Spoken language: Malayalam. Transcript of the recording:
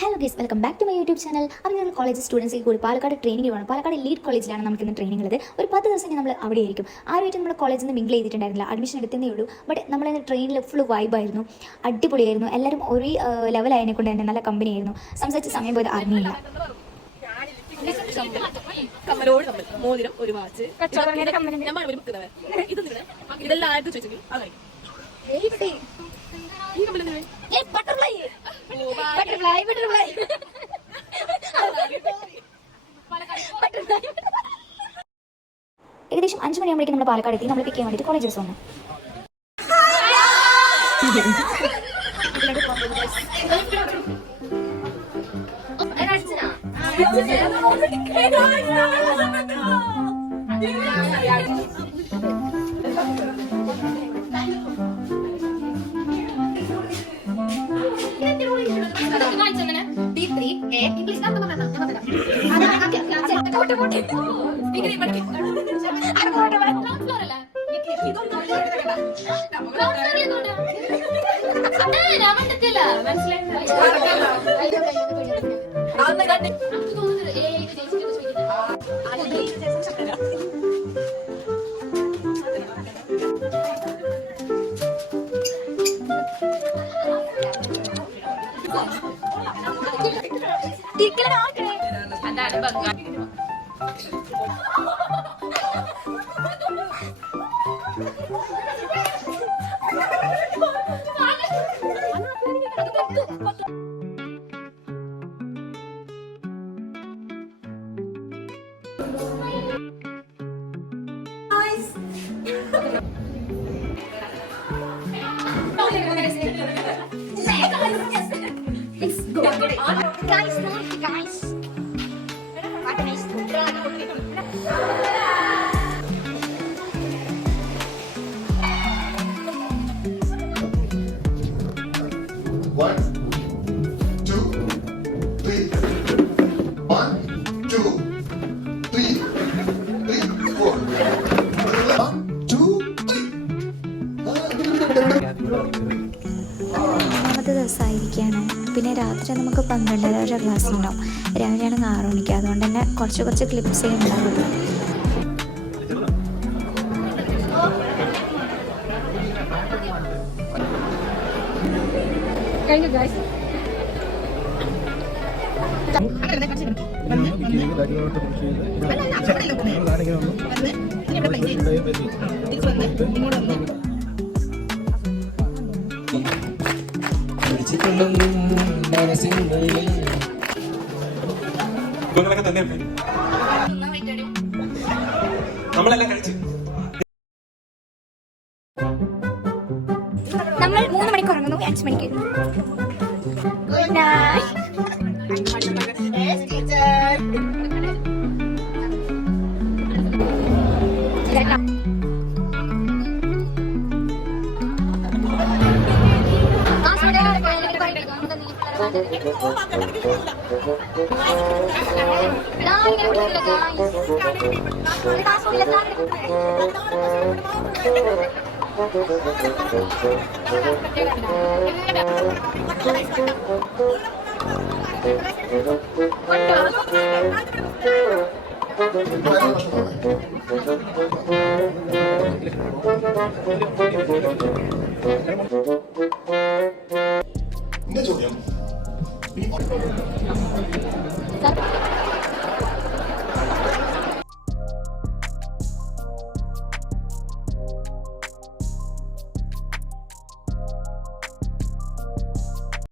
Hello guys, welcome back to my YouTube channel. അപ്പോൾ കോളേജ് സ്റ്റുഡൻസിൽ കൂടി പാലക്കാട് ട്രെയിനിങ് വേണം. പാലക്കാട് ലീഡ് കോളേജിലാണ് നമുക്ക് ഇന്ന് ട്രെയിനിങ് ഉള്ളത്. ഒരു 10 ദിവസം നമ്മൾ അവിടെ ആയിരിക്കും. ആരുമായിട്ട് നമ്മൾ കോളേജിൽ നിന്ന് മിങ്കിൾ ചെയ്തിട്ടുണ്ടായിരുന്നില്ല, അഡ്മിഷൻ എടുത്തേ ഉള്ളൂ. ബട്ട് നമ്മളിന്ന് ട്രെയിനിൽ ഫുൾ വൈബായിരുന്നു, അടിപൊളിയായിരുന്നു. എല്ലാവരും ഒരേ ലെവലായതിനെ കൊണ്ട് തന്നെ നല്ല കമ്പനി ആയിരുന്നു. സംസാരിച്ച സമയം പോയത് അറിഞ്ഞില്ല. മോതിരം ഒരു വാച്ച് ഇതെല്ലാം ആയിട്ട് ചോദിച്ചെങ്കിൽ ഏകദേശം 5 മണിയാകുമ്പോഴേക്കും നമ്മൾ പാലക്കാട് എത്തി. നമ്മൾ പിക്ക് ചെയ്യാൻ വേണ്ടിയിട്ട് കോളേജ് ബസ് വന്നു. മൂന്നാമത്തെ ദിവസമായിരിക്കുകയാണ്. പിന്നെ രാത്രി നമുക്ക് 12:30 ക്ലാസ് ഉണ്ടാവും. രാവിലെയാണ് 6 മണിക്ക്. അതുകൊണ്ട് തന്നെ കുറച്ച് ക്ലിപ്സേ ഉണ്ടാവുള്ളൂ. നമ്മളെല്ലാം കഴിച്ചു. നമ്മൾ 3 മണിക്ക് ഉറങ്ങുന്നു, 5 മണിക്ക്. Good night. ചോദ്യം